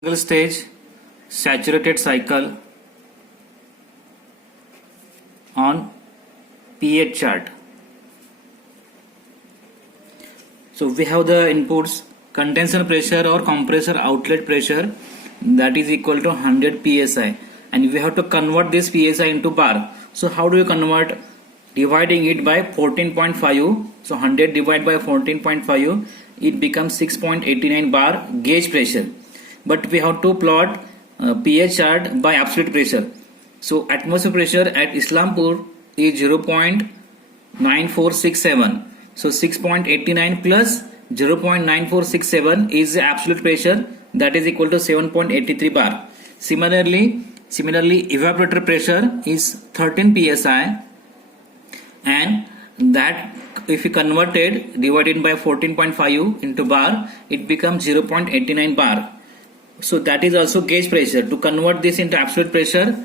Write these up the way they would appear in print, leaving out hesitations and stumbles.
Single stage saturated cycle on pH chart. So we have the inputs condenser pressure or compressor outlet pressure that is equal to 100 psi, and we have to convert this psi into bar. So how do you convert? Dividing it by 14.5. So 100 divided by 14.5, it becomes 6.89 bar gauge pressure. But we have to plot pH chart by absolute pressure. So atmosphere pressure at Islampur is 0.9467. So 6.89 plus 0.9467 is the absolute pressure, that is equal to 7.83 bar. Similarly, evaporator pressure is 13 psi, and that if you converted divided by 14.5 into bar, it becomes 0.89 bar. So that is also gauge pressure. To convert this into absolute pressure,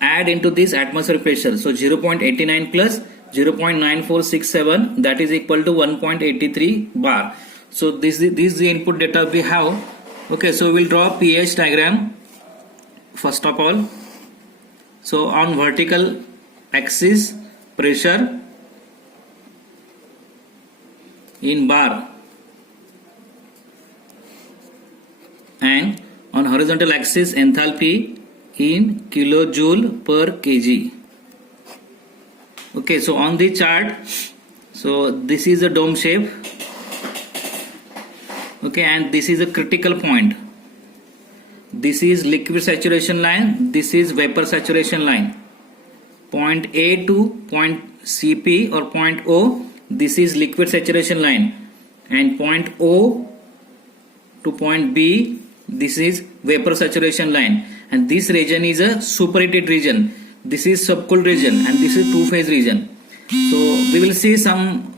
add into this atmospheric pressure. So 0.89 plus 0.9467, that is equal to 1.83 bar. So this is the input data we have. Okay, so we'll draw pH diagram first of all. So on vertical axis pressure in bar, and on horizontal axis enthalpy in kilojoule per kg. Okay, so on the chart, so this is a dome shape. Okay, and this is a critical point. This is liquid saturation line, this is vapor saturation line. Point A to point CP or point O, this is liquid saturation line, and point O to point B, this is vapor saturation line, and this region is a superheated region. This is subcooled region, and this is two-phase region. So we will see some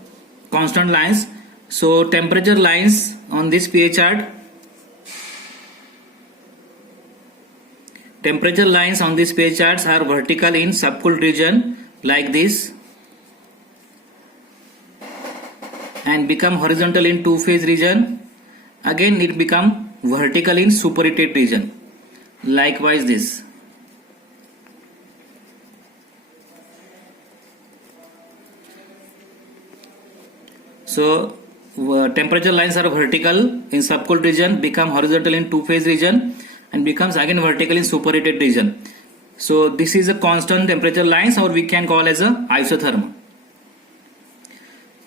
constant lines. So temperature lines on this pH chart. Temperature lines on this pH charts are vertical in subcooled region like this, and become horizontal in two-phase region. Again it become vertical in superheated region. Likewise this. So temperature lines are vertical in subcooled region, become horizontal in two-phase region, and becomes again vertical in superheated region. So this is a constant temperature lines, or we can call as a isotherm.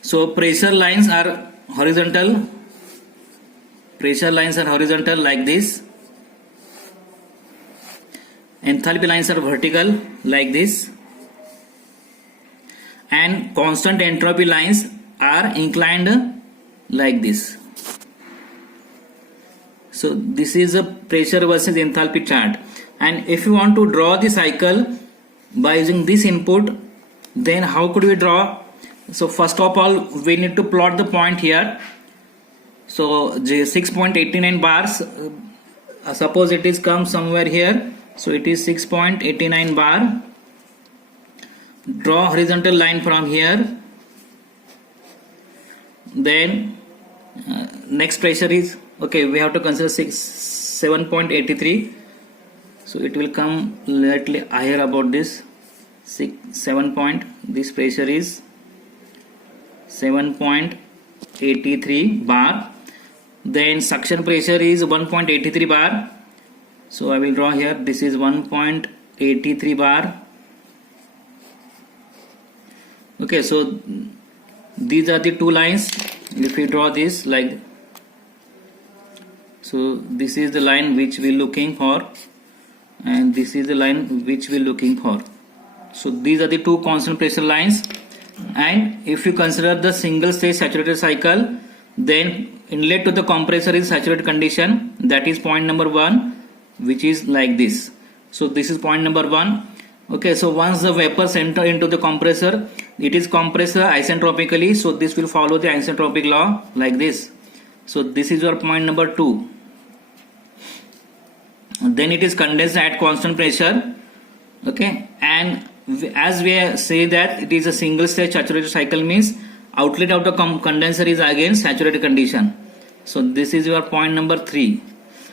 So pressure lines are horizontal. Pressure lines are horizontal like this. Enthalpy lines are vertical like this. And constant entropy lines are inclined like this. So this is a pressure versus enthalpy chart. And if you want to draw the cycle by using this input, then how could we draw? So first of all, we need to plot the point here. So 6.89 bars, suppose it is come somewhere here. So it is 6.89 bar. Draw horizontal line from here. Then next pressure is, okay, we have to consider 7.83. So it will come slightly higher about this. 7 this pressure is 7.83 bar. Then suction pressure is 1.83 bar. So I will draw here, this is 1.83 bar. Okay, so these are the two lines. If we draw this like, so this is the line which we are looking for, and this is the line which we are looking for. So these are the two constant pressure lines. And if you consider the single stage saturated cycle, then inlet to the compressor is saturated condition, that is point number 1, which is like this. So this is point number 1. Okay, so once the vapors enter into the compressor, it is compressed isentropically, so this will follow the isentropic law like this. So this is your point number 2. Then it is condensed at constant pressure. Okay, and as we say that it is a single stage saturated cycle, means outlet of the condenser is again saturated condition. So this is your point number 3.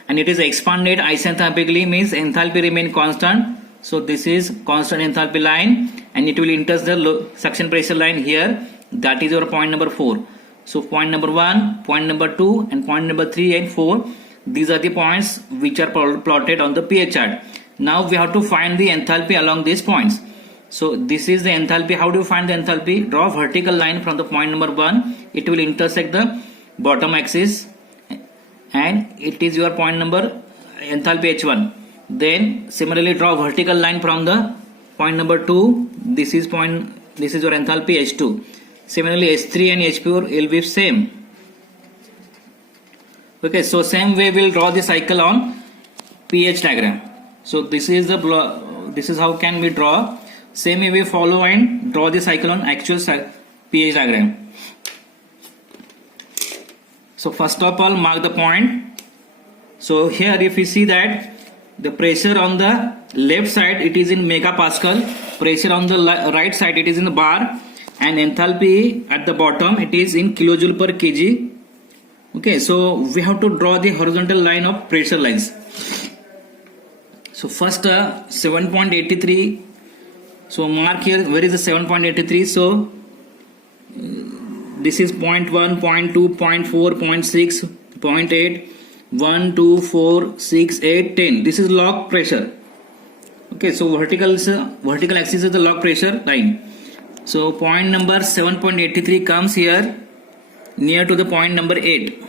and it is expanded isenthalpically, means enthalpy remain constant. So this is constant enthalpy line, and it will intersect the suction pressure line here. That is your point number 4. So point number 1, point number 2, and point number 3 and 4. These are the points which are plotted on the pH chart. Now we have to find the enthalpy along these points. So this is the enthalpy. How do you find the enthalpy? Draw a vertical line from the point number 1. It will intersect the bottom axis, and it is your point number enthalpy H1. Then similarly draw a vertical line from the point number 2. This is your enthalpy H2. Similarly H3 and H4 will be same. Okay, so same way we'll draw the cycle on pH diagram. So this is how can we draw. Same way we follow and draw the cycle on actual pH diagram. So first of all, mark the point. So here if you see that the pressure on the left side it is in megapascal, pressure on the right side it is in the bar, and enthalpy at the bottom it is in kilojoule per kg. Okay, so we have to draw the horizontal line of pressure lines. So first 7.83. So mark here where is the 7.83. So this is 0.1, 0.2, 0.4, 0.6, 0.8, 1, 2, 4, 6, 8, 10. This is log pressure. Okay, so vertical axis is the log pressure line. So point number 7.83 comes here near to the point number 8.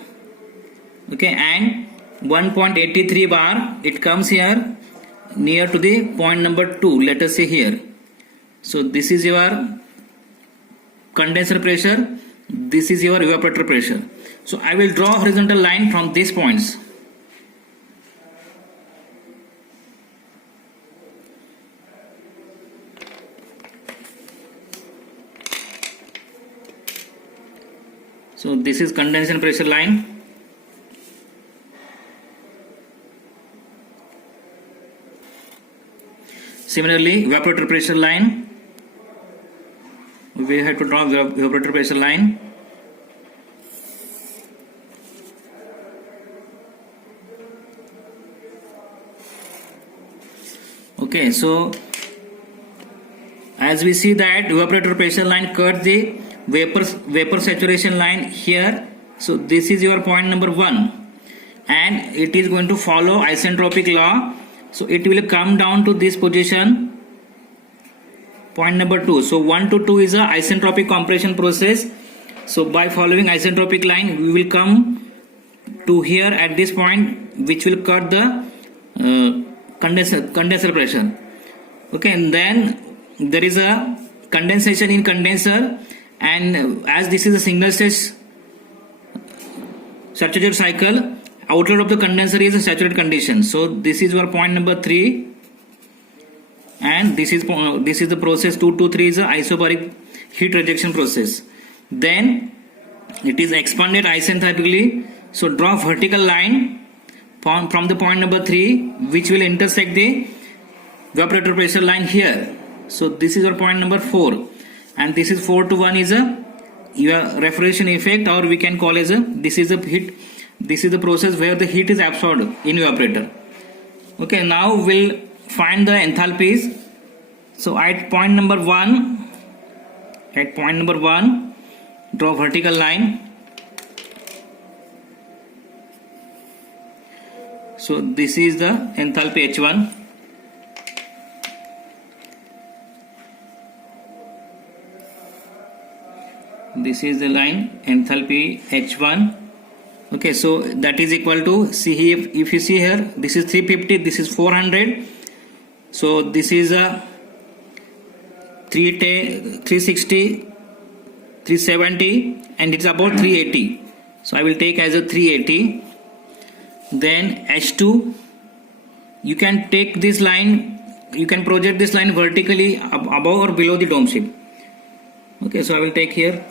Okay, and 1.83 bar it comes here near to the point number 2. Let us say here. So this is your condenser pressure, this is your evaporator pressure. So I will draw a horizontal line from these points. So this is condensation pressure line. Similarly, evaporator pressure line. We have to draw evaporator pressure line. Okay, so as we see that evaporator pressure line cut the vapor saturation line here. So this is your point number 1, and it is going to follow isentropic law. So it will come down to this position, point number 2. So 1 to 2 is a isentropic compression process. So by following isentropic line we will come to here at this point, which will cut the condenser pressure. Okay, and then there is a condensation in condenser, and as this is a single stage saturated cycle, outlet of the condenser is a saturated condition. So this is your point number 3, and this is the process 2 to 3 is a isobaric heat rejection process. Then it is expanded isenthalpically. So draw vertical line from the point number 3, which will intersect the evaporator pressure line here. So this is your point number 4, and this is 4 to 1 is your refrigeration effect, or we can call as this is the process where the heat is absorbed in evaporator. Okay, now we'll find the enthalpies. So at point number 1, draw vertical line. So this is the enthalpy H1. This is the line enthalpy H1. Okay, so that is equal to, see here, if you see here, this is 350, this is 400. So this is a 360, 370, and it's about 380. So I will take as a 380. Then H2, you can take this line, you can project this line vertically above or below the dome shape. Okay, so I will take here.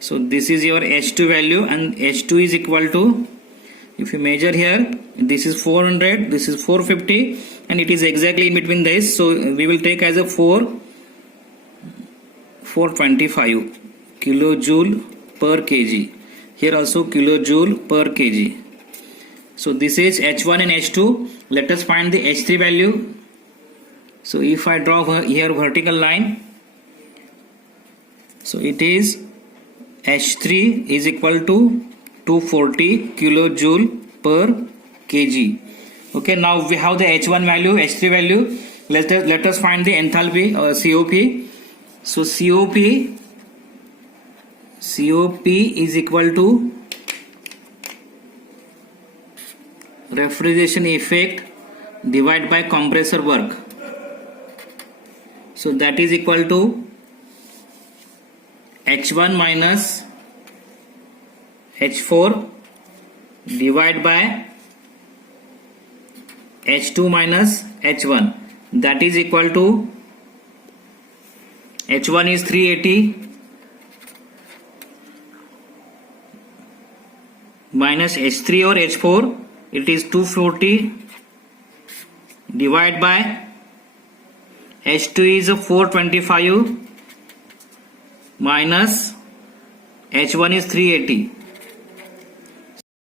So this is your H2 value, and H2 is equal to, if you measure here, this is 400, this is 450, and it is exactly in between this. So we will take as a 4, 425 kilojoule per kg. Here also kilojoule per kg. So this is H1 and H2. Let us find the H3 value. So if I draw here vertical line, so it is H3 is equal to 240 kilojoule per kg. Okay, now we have the H1 value, H3 value. Let us find the enthalpy or COP. So COP is equal to refrigeration effect divided by compressor work. So that is equal to H1 minus H4 divided by H2 minus H1. That is equal to H1 is 380 minus H3 or H4, it is 240 divided by H2 is 425 minus H1 is 380.